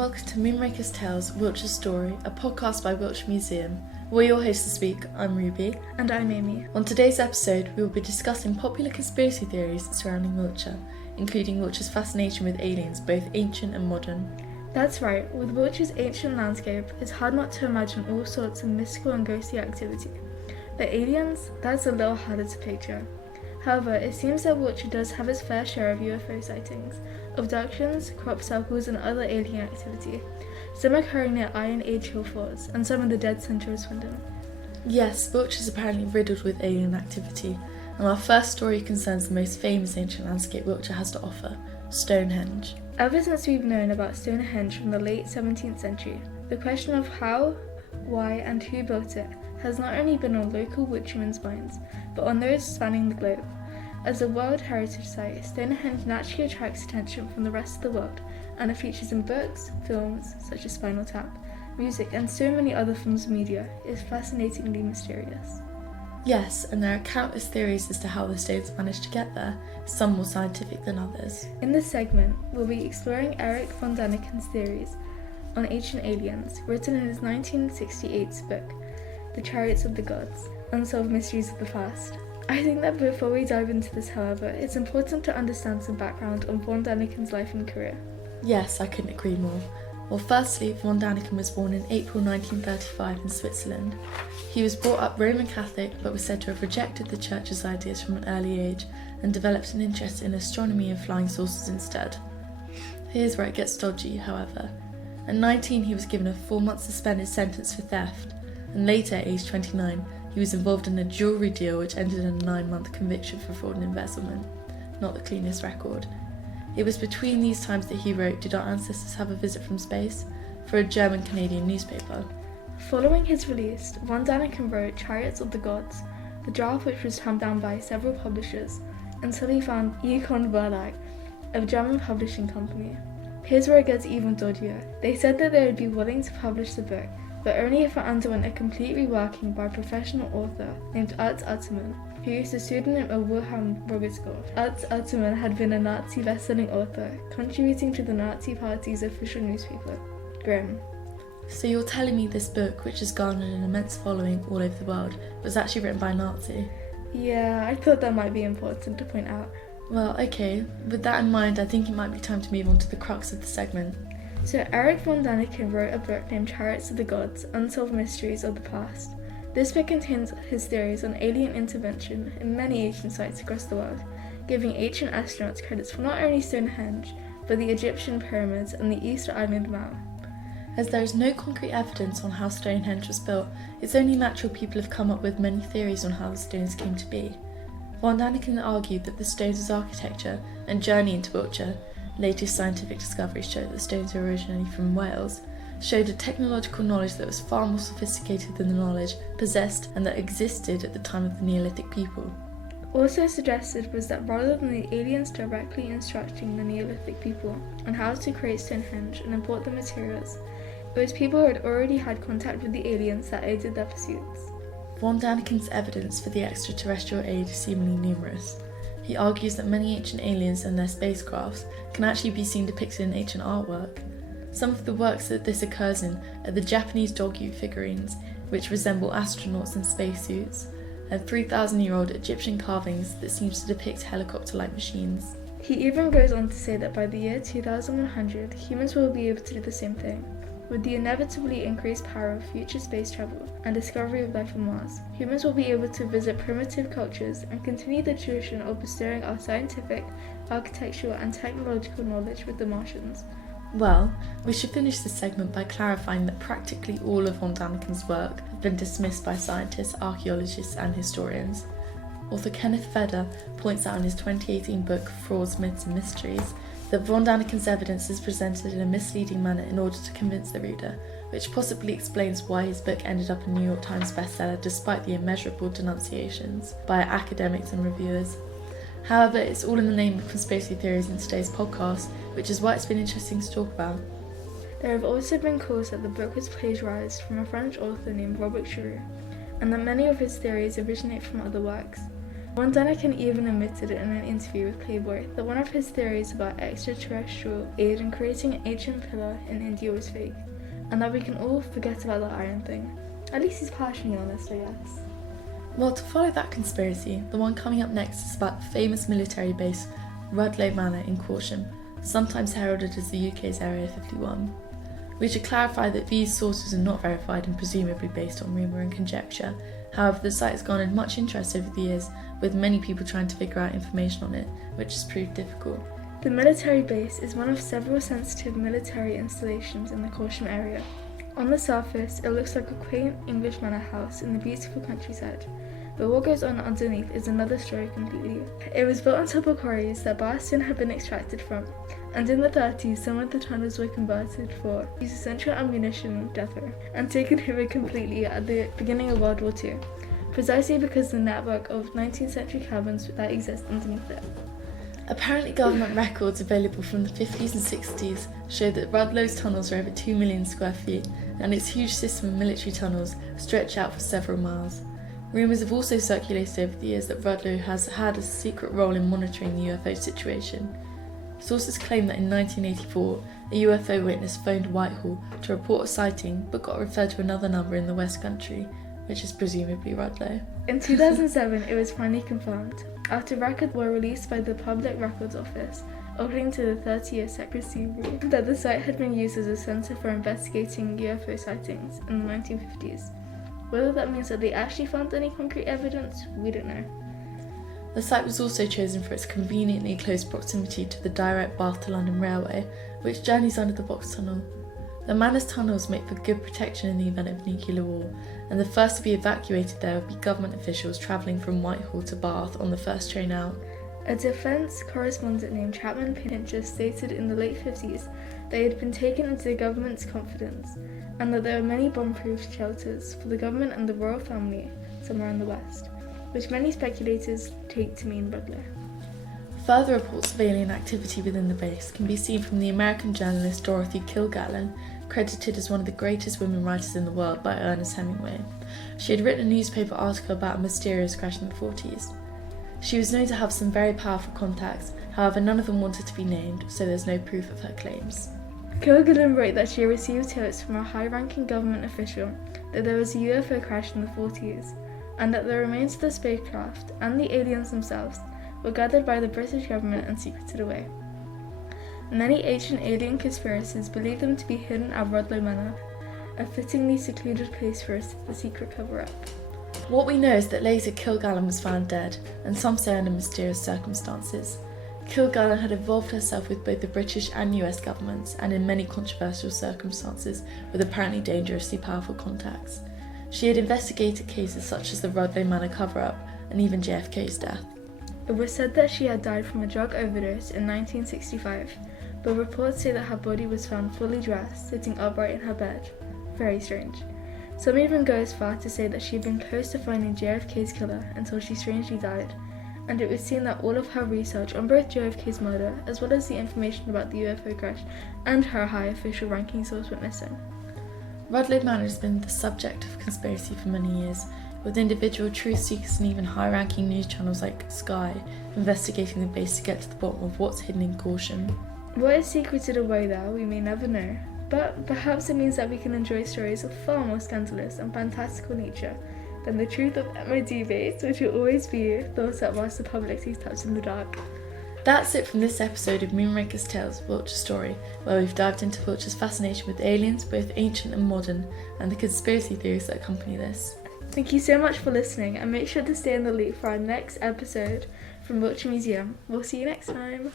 welcome to Moonraker's Tales, Wiltshire Story, a podcast by Wiltshire Museum. We're your hosts this week. I'm Ruby. And I'm Amy. On today's episode, we will be discussing popular conspiracy theories surrounding Wiltshire, including Wiltshire's fascination with aliens, both ancient and modern. That's right, with Wiltshire's ancient landscape, it's hard not to imagine all sorts of mystical and ghostly activity. The aliens? That's a little harder to picture. However, it seems that Wiltshire does have its fair share of UFO sightings, abductions, crop circles and other alien activity, some occurring near Iron Age hill forts and some in the dead centre of Swindon. Yes, Wiltshire is apparently riddled with alien activity, and our first story concerns the most famous ancient landscape Wiltshire has to offer, Stonehenge. Ever since we've known about Stonehenge from the late 17th century, the question of how, why and who built it has not only been on local Wiltshiremen's minds, but on those spanning the globe. As a World Heritage Site, Stonehenge naturally attracts attention from the rest of the world, and it features in books, films such as Spinal Tap, music and so many other forms of media. Is fascinatingly mysterious. Yes, and there are countless theories as to how the stones managed to get there, some more scientific than others. In this segment, we'll be exploring Erich von Däniken's theories on ancient aliens, written in his 1968 book, The Chariots of the Gods, Unsolved Mysteries of the Past. I think that before we dive into this, however, it's important to understand some background on von Däniken's life and career. Yes, I couldn't agree more. Well, firstly, von Däniken was born in April 1935 in Switzerland. He was brought up Roman Catholic, but was said to have rejected the church's ideas from an early age and developed an interest in astronomy and flying saucers instead. Here's where it gets dodgy, however. At 19, he was given a 4-month suspended sentence for theft, and later, at age 29, he was involved in a jewellery deal which ended in a 9-month conviction for fraud and embezzlement. Not the cleanest record. It was between these times that he wrote Did Our Ancestors Have a Visit from Space? For a German-Canadian newspaper. Following his release, von Däniken wrote Chariots of the Gods, the draft which was turned down by several publishers, until he found Econ Verlag, a German publishing company. Here's where it gets even dodgier. They said that they would be willing to publish the book, but only if it underwent a complete reworking by a professional author named Attribution, who used the pseudonym of Wilhelm Rogeskorff. Attribution had been a Nazi best-selling author, contributing to the Nazi Party's official newspaper, Grimm. So you're telling me this book, which has garnered an immense following all over the world, was actually written by a Nazi? Yeah, I thought that might be important to point out. Well, okay, with that in mind, I think it might be time to move on to the crux of the segment. So Erich von Däniken wrote a book named Chariots of the Gods, Unsolved Mysteries of the Past. This book contains his theories on alien intervention in many ancient sites across the world, giving ancient astronauts credits for not only Stonehenge, but the Egyptian pyramids and the Easter Island Mount. As there is no concrete evidence on how Stonehenge was built, it's only natural people have come up with many theories on how the stones came to be. Von Däniken argued that the stones' architecture and journey into Wiltshire, latest scientific discoveries show that the stones were originally from Wales, showed a technological knowledge that was far more sophisticated than the knowledge possessed and that existed at the time of the Neolithic people. Also suggested was that rather than the aliens directly instructing the Neolithic people on how to create Stonehenge and import the materials, it was people who had already had contact with the aliens that aided their pursuits. Von Däniken's evidence for the extraterrestrial aid is seemingly numerous. He argues that many ancient aliens and their spacecrafts can actually be seen depicted in ancient artwork. Some of the works that this occurs in are the Japanese Dogyu figurines, which resemble astronauts in spacesuits, and 3,000-year-old Egyptian carvings that seem to depict helicopter-like machines. He even goes on to say that by the year 2100, humans will be able to do the same thing. With the inevitably increased power of future space travel and discovery of life on Mars, humans will be able to visit primitive cultures and continue the tradition of bestowing our scientific, architectural and technological knowledge with the Martians. Well, we should finish this segment by clarifying that practically all of von Däniken's work have been dismissed by scientists, archaeologists and historians. Author Kenneth Feder points out in his 2018 book Frauds, Myths and Mysteries that von Däniken's evidence is presented in a misleading manner in order to convince the reader, which possibly explains why his book ended up a New York Times bestseller despite the immeasurable denunciations by academics and reviewers. However, it's all in the name of conspiracy theories in today's podcast, which is why it's been interesting to talk about. There have also been calls that the book was plagiarized from a French author named Robert Giroux, and that many of his theories originate from other works. Von Däniken even admitted in an interview with Playboy that one of his theories about extraterrestrial aid in creating an ancient pillar in India was fake, and that we can all forget about the iron thing. At least he's partially honest, I guess. Well, to follow that conspiracy, the one coming up next is about the famous military base Rudloe Mannor in Corsham, sometimes heralded as the UK's Area 51. We should clarify that these sources are not verified and presumably based on rumour and conjecture. However, the site has garnered much interest over the years, with many people trying to figure out information on it, which has proved difficult. The military base is one of several sensitive military installations in the Corsham area. On the surface, it looks like a quaint English manor house in the beautiful countryside, but what goes on underneath is another story completely. It was built on top of quarries that bitumen had been extracted from, and in the 30s some of the tunnels were converted for use of central ammunition depot and taken over completely at the beginning of World War II, precisely because of the network of 19th century caverns that exist underneath it. Apparently government records available from the 50s and 60s show that Rudloe's tunnels are over 2 million square feet, and its huge system of military tunnels stretch out for several miles. Rumours have also circulated over the years that Rudloe has had a secret role in monitoring the UFO situation. Sources claim that in 1984, a UFO witness phoned Whitehall to report a sighting but got referred to another number in the West Country, which is presumably Rudloe. In 2007, it was finally confirmed, after records were released by the Public Records Office, according to the 30-year secrecy rule, that the site had been used as a centre for investigating UFO sightings in the 1950s. Whether that means that they actually found any concrete evidence, we don't know. The site was also chosen for its conveniently close proximity to the direct Bath to London Railway, which journeys under the Box Tunnel. The Manor's tunnels make for good protection in the event of nuclear war, and the first to be evacuated there would be government officials travelling from Whitehall to Bath on the first train out. A defence correspondent named Chapman Pincher stated in the late 50s that he had been taken into the government's confidence, and that there were many bomb-proof shelters for the government and the royal family somewhere in the west, which many speculators take to mean Rudloe. Further reports of alien activity within the base can be seen from the American journalist Dorothy Kilgallen, credited as one of the greatest women writers in the world by Ernest Hemingway. She had written a newspaper article about a mysterious crash in the 40s. She was known to have some very powerful contacts, however none of them wanted to be named, so there's no proof of her claims. Kilgallen wrote that she received tips from a high-ranking government official that there was a UFO crash in the 40s, and that the remains of the spacecraft and the aliens themselves were gathered by the British government and secreted away. Many ancient alien conspiracies believe them to be hidden at Rudloe Mannor, a fittingly secluded place for the secret cover-up. What we know is that later Kilgallen was found dead, and some say under mysterious circumstances. Kilgallen had involved herself with both the British and US governments, and in many controversial circumstances with apparently dangerously powerful contacts. She had investigated cases such as the Rudloe Mannor cover-up, and even JFK's death. It was said that she had died from a drug overdose in 1965, but reports say that her body was found fully dressed, sitting upright in her bed. Very strange. Some even go as far to say that she had been close to finding JFK's killer until she strangely died, and it was seen that all of her research on both JFK's murder, as well as the information about the UFO crash and her high official rankings, went missing. Rudloe Mannor has been the subject of conspiracy for many years, with individual truth seekers and even high-ranking news channels like Sky investigating the base to get to the bottom of what's hidden in Corsham. What is secreted away there, we may never know, but perhaps it means that we can enjoy stories of far more scandalous and fantastical nature than the truth of MOD base, which will always be thought up whilst the public sees taps in the dark. That's it from this episode of Moonraker's Tales, Wiltshire Story, where we've dived into Wiltshire's fascination with aliens, both ancient and modern, and the conspiracy theories that accompany this. Thank you so much for listening, and make sure to stay in the loop for our next episode from Wiltshire Museum. We'll see you next time.